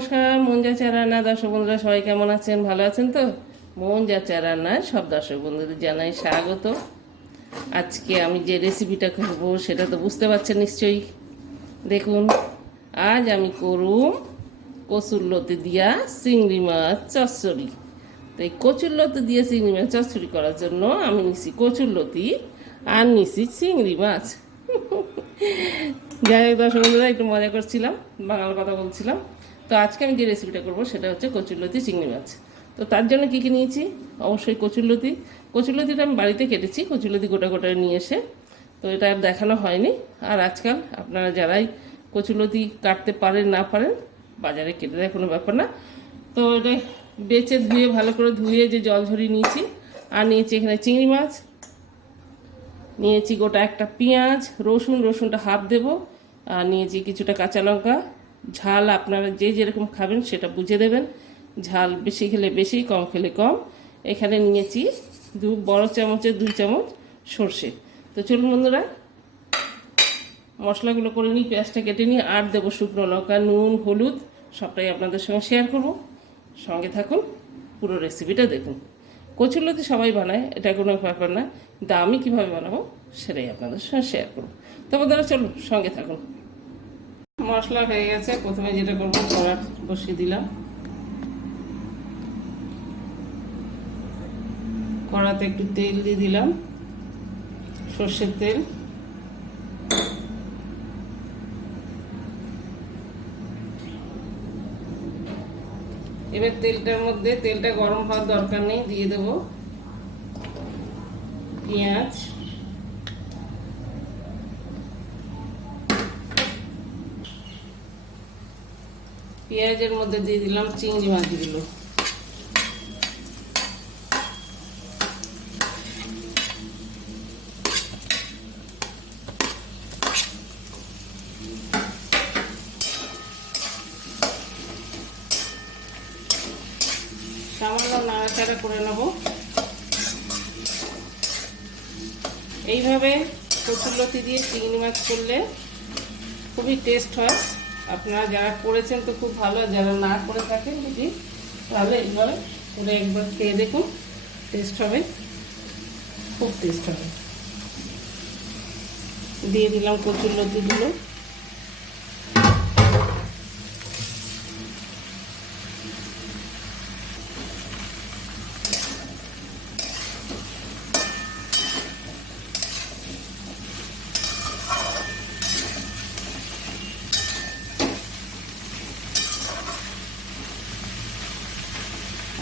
নমস্কার, মন যাচ্ছে রান্না দর্শক বন্ধুরা সবাই কেমন আছেন? ভালো আছেন তো? মন যাচ্ছে রান্নায় সব দর্শক বন্ধুদের জানাই স্বাগত। আজকে আমি যে রেসিপিটা করবো সেটা তো বুঝতে পারছেন নিশ্চয়ই। দেখুন, আজ আমি করব কচুরলতি দিয়া চিংড়ি মাছ চচ্চড়ি। তো এই কচুরলতি দিয়ে চিংড়ি মাছ চচ্চড়ি করার জন্য আমি নিছি কচুরলতি আর নিছি চিংড়ি মাছ। যাই হোক দর্শক বন্ধুরা, একটু মজা করছিলাম, বাংলা কথা বলছিলাম। তো আজকে আমি যে রেসিপিটা করবো সেটা হচ্ছে কচুরলতি চিংড়ি মাছ। তো তার জন্য কী কী নিয়েছি? অবশ্যই কচুরলতিটা আমি বাড়িতে কেটেছি, কচুরলতি গোটা গোটা নিয়ে এসে। তো এটা আর দেখানো হয়নি। আর আজকাল আপনারা যারাই কচুরলতি কাটতে পারেন না পারেন, বাজারে কেটে দেয়, কোনো ব্যাপার না। তো এটা বেছে ধুয়ে ভালো করে ধুয়ে যে জল ঝরিয়ে নিয়েছি। আর নিয়েছি এখানে চিংড়ি মাছ, নিয়েছি গোটা একটা পেঁয়াজ, রসুনটা হাফ দেব, আর নিয়েছি কিছুটা কাঁচা লঙ্কা। ঝাল আপনারা যে যেরকম খাবেন সেটা বুঝে দেবেন, ঝাল বেশি খেলে বেশি, কম খেলে কম। এখানে নিয়েছি বড় চামচের 2 চামচ সর্ষে। তো চলুন বন্ধুরা মশলাগুলো করে নিই, পেঁয়াজটা কেটে নিই, আর দেবো শুকনো লঙ্কা, নুন, হলুদ, সবটাই আপনাদের সঙ্গে শেয়ার করব। সঙ্গে থাকুন, পুরো রেসিপিটা দেখুন। কচুরলতি সবাই বানায়, এটা কোনো ব্যাপার না, কিন্তু আমি কীভাবে বানাবো সেটাই আপনাদের সঙ্গে শেয়ার করবো। তো বন্ধুরা চলুন, সঙ্গে থাকুন। মশলা হয়ে গেছে, প্রথমে যেটা করবো কড়া বসিয়ে দিলাম। কড়াতে একটু তেল দিয়ে দিলাম, সর্ষের তেল। এবার তেলটা গরম হওয়ার দরকার নেই, দিয়ে দেব পেঁয়াজ, পেঁয়াজের মধ্যে দিয়ে দিলাম চিংড়ি মাছগুলো। সামান্য নাড়াচাড়া করে নেব। এইভাবে কচুরলতি দিয়ে চিংড়ি মাছ করলে খুবই টেস্ট হয়। আপনারা যারা করেছেন তো খুব ভালো, যারা না করে থাকেন যদি, তাহলে এইভাবে করে একবার খেয়ে দেখুন, টেস্ট হবে, খুব টেস্ট হবে। দিয়ে দিলাম কচুরলতিগুলো।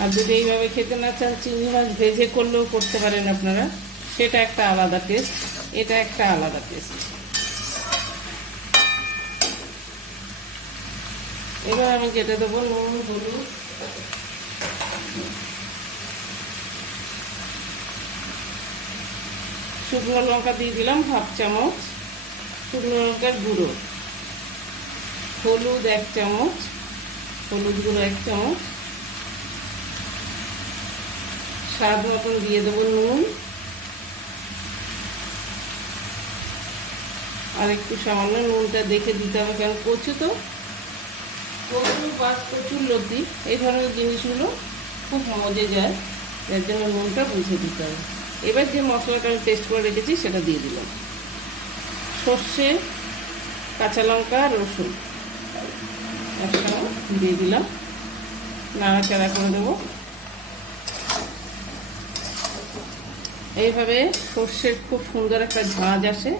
আর যদি এইভাবে খেতে না চান, চিংড়ি মাছ ভেজে করলেও করতে পারেন আপনারা, সেটা একটা আলাদা টেস্ট, এটা একটা আলাদা টেস্ট। এবার আমি কেটে দেবো নুন, হলুদ, শুকনো লঙ্কা দিয়ে দিলাম হাফ চামচ, শুকনো লঙ্কার গুঁড়ো, হলুদ 1 চামচ, হলুদ গুঁড়ো 1 চামচ, স্বাদ মতন দিয়ে দেবো নুন, আর একটু সামান্য নুনটা দেখে দিতে হবে, কারণ কচু তো, কচুরলতি এই ধরনের জিনিসগুলো খুব মজে যায়, যার জন্য নুনটা বুঝে দিতে হবে। এবার যে মশলাটা আমি পেস্ট করে রেখেছি সেটা দিয়ে দিলাম, সর্ষে, কাঁচা লঙ্কা, রসুন একসাথে দিয়ে দিলাম, নাড়াচাড়া করে দেবো। এইভাবে সর্ষের খুব সুন্দর একটা ঝাঁঝ আসে।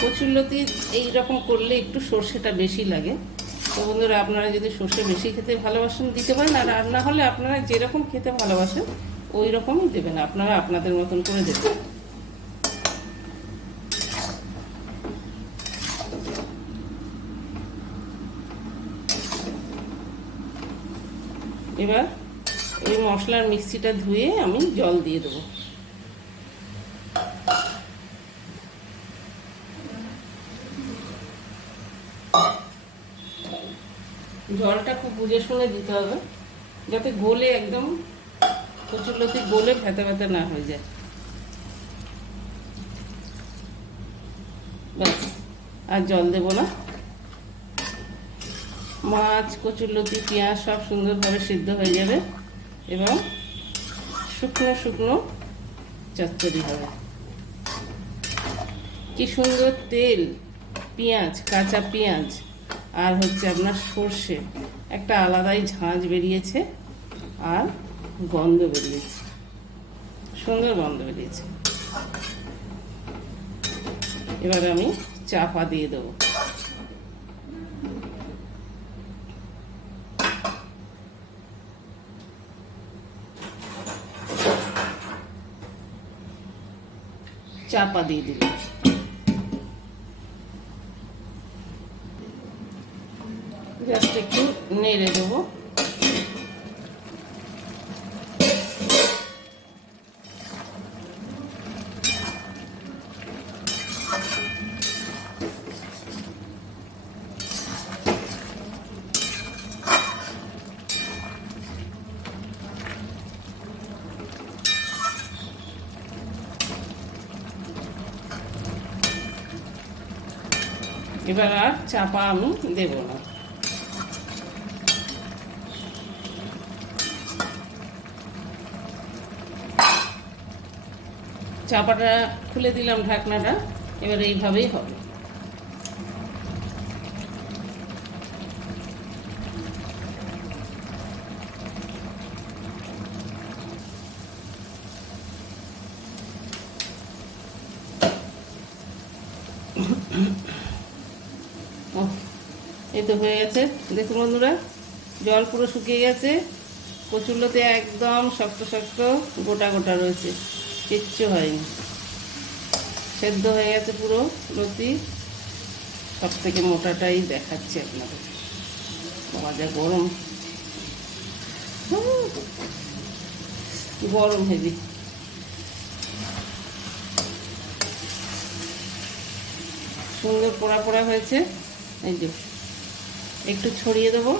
কচুরলতি এইরকম করলে একটু সর্ষেটা বেশি লাগে। তো বন্ধুরা, আপনারা যদি সর্ষে বেশি খেতে ভালোবাসেন দিতে পারেন, আর রান্না হলে আপনারা যেরকম খেতে ভালোবাসেন ওই রকমই দেবেন, আপনারা আপনাদের মতন করে দেবেন। এবার এই মশলার মিক্সিটা ধুয়ে আমি জল দিয়ে দেবো। জলটা খুব বুঝে শুনে দিতে হবে, যাতে গলে একদম কচুরলতি গলে ভেতা ভেতা না হয়ে যায়। আর জল দেব না। মাছ, কচুরলতি, পেঁয়াজ সব সুন্দরভাবে সিদ্ধ হয়ে যাবে এবং শুকনো শুকনো চচ্চড়ি হবে। কি সুন্দর তেল, পেঁয়াজ, কাঁচা পেঁয়াজ আর হচ্ছে আপনার সর্ষে, একটা আলাদাই ঝাঁঝ বেরিয়েছে আর গন্ধ বেরিয়েছে, সুন্দর গন্ধ বেরিয়েছে। এবার আমি চাপা দিয়ে দেবো। চাপা দিয়ে দিলাম। জাস্ট একটু নেড়ে দেবো। এবার আর চাপা আমি দেব না। চাপাটা খুলে দিলাম, ঢাকনাটা। এবার এইভাবেই হবে। এই তো হয়ে গেছে, দেখুন বন্ধুরা, জল পুরো শুকিয়ে গেছে। কচুরলতি একদম শক্ত শক্ত গোটা গোটা রয়েছে, কিচ্ছু হয়নি, সেদ্ধ হয়ে গেছে পুরো লতি। সব থেকে মোটাটাই দেখাচ্ছি আপনাদের। বাবা যা গরম, গরম হেভি। সুন্দর পোড়া পোড়া হয়েছে। এই যে একটু ছড়িয়ে দেবো,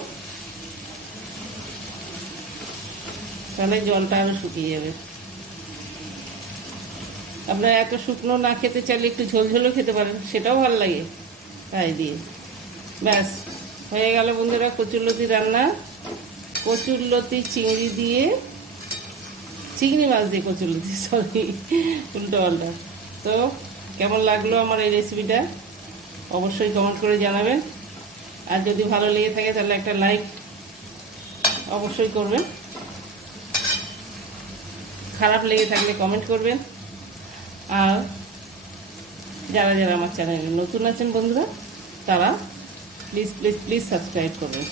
তাহলে জলটা আরও শুকিয়ে যাবে। আপনারা এত শুকনো না খেতে চাইলে একটু ঝোলঝোলও খেতে পারেন, সেটাও ভালো লাগে। তাই দিয়ে ব্যাস হয়ে গেল বন্ধুরা কচুরলতি রান্না। কচুরলতি চিংড়ি দিয়ে, চিংড়ি মাছ দিয়ে কচুরলতি, সরি উল্টো পাল্টা। তো কেমন লাগলো আমার এই রেসিপিটা অবশ্যই কমেন্ট করে জানাবেন। আর যদি ভালো লেগে থাকে তাহলে একটা লাইক অবশ্যই করবেন। খারাপ লেগে থাকলে কমেন্ট করবেন। আর যারা যারা আমার চ্যানেলে নতুন আছেন বন্ধুরা, তারা প্লিজ প্লিজ প্লিজ সাবস্ক্রাইব করবেন।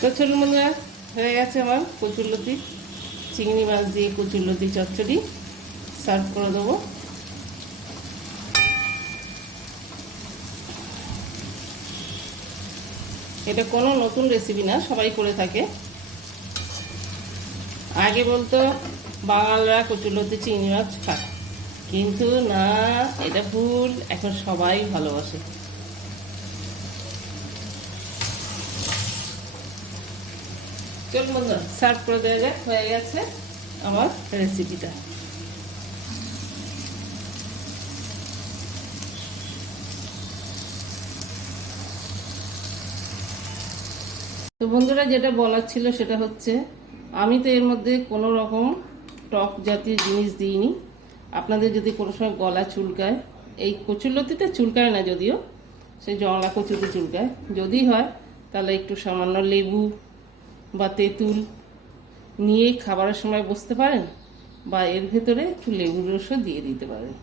তো চলুন বন্ধুরা, হয়ে গেছে আমার কচুরলতি চিংড়ি মাছ দিয়ে কচুরলতি চচ্চড়ি। সার্ভ করে দেবো। এটা কোনো নতুন রেসিপি না, সবাই করে থাকে। আগে বলতো বাঙালরা কচুরলতি চিংড়ি মাছ খায়, কিন্তু না, এটা ভুল। এখন সবাই ভালোবাসে। চল বন্ধুরা, সার্ভ করে দেওয়া যাক। হয়ে গেছে আমার রেসিপিটা। তো বন্ধুরা, যেটা বলার ছিল সেটা হচ্ছে, আমি তো এর মধ্যে কোনো রকম টক জাতীয় জিনিস দিইনি। আপনাদের যদি কোনো সময় গলা চুলকায়, এই কচুরলতিতে চুলকায় না যদিও, সেই জংলা কচুতে চুলকায়, যদি হয় তাহলে একটু সামান্য লেবু বা তেঁতুল নিয়ে খাবারের সময় বসতে পারেন, বা এর ভেতরে একটু লেবুর রসও দিয়ে দিতে পারেন,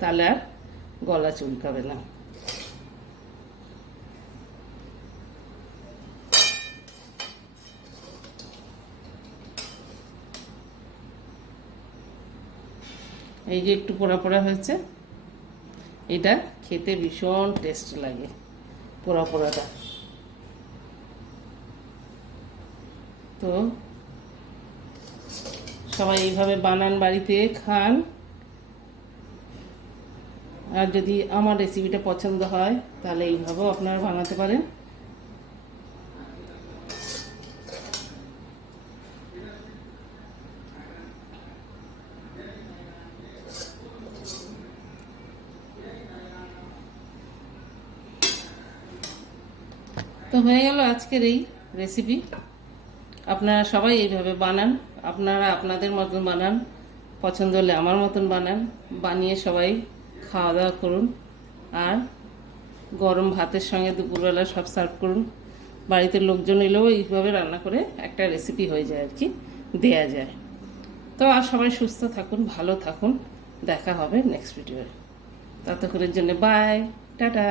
তাহলে আর গলা চুলকাবে না। এই যে একটু পোড়া পোড়া হয়েছে, এটা খেতে ভীষণ টেস্ট লাগে পোড়া পোড়াটা। তো সবাই এইভাবে বানান, বাড়িতে খান। আর যদি আমার রেসিপিটা পছন্দ হয় তাহলে এইভাবেও আপনারা বানাতে পারেন। তো হয়ে গেল আজকের এই রেসিপি। আপনারা সবাই এইভাবে বানান, আপনারা আপনাদের মতন বানান, পছন্দ হলে আমার মতন বানান, বানিয়ে সবাই খাওয়া দাওয়া করুন। আর গরম ভাতের সঙ্গে দুপুরবেলা সব সার্ভ করুন। বাড়িতে লোকজন এলেও এইভাবে রান্না করে একটা রেসিপি হয়ে যায় আর কি, দেয়া যায়। তো আর সবাই সুস্থ থাকুন, ভালো থাকুন, দেখা হবে নেক্সট ভিডিওয়ে। ততক্ষণের জন্য বাই, টাটা।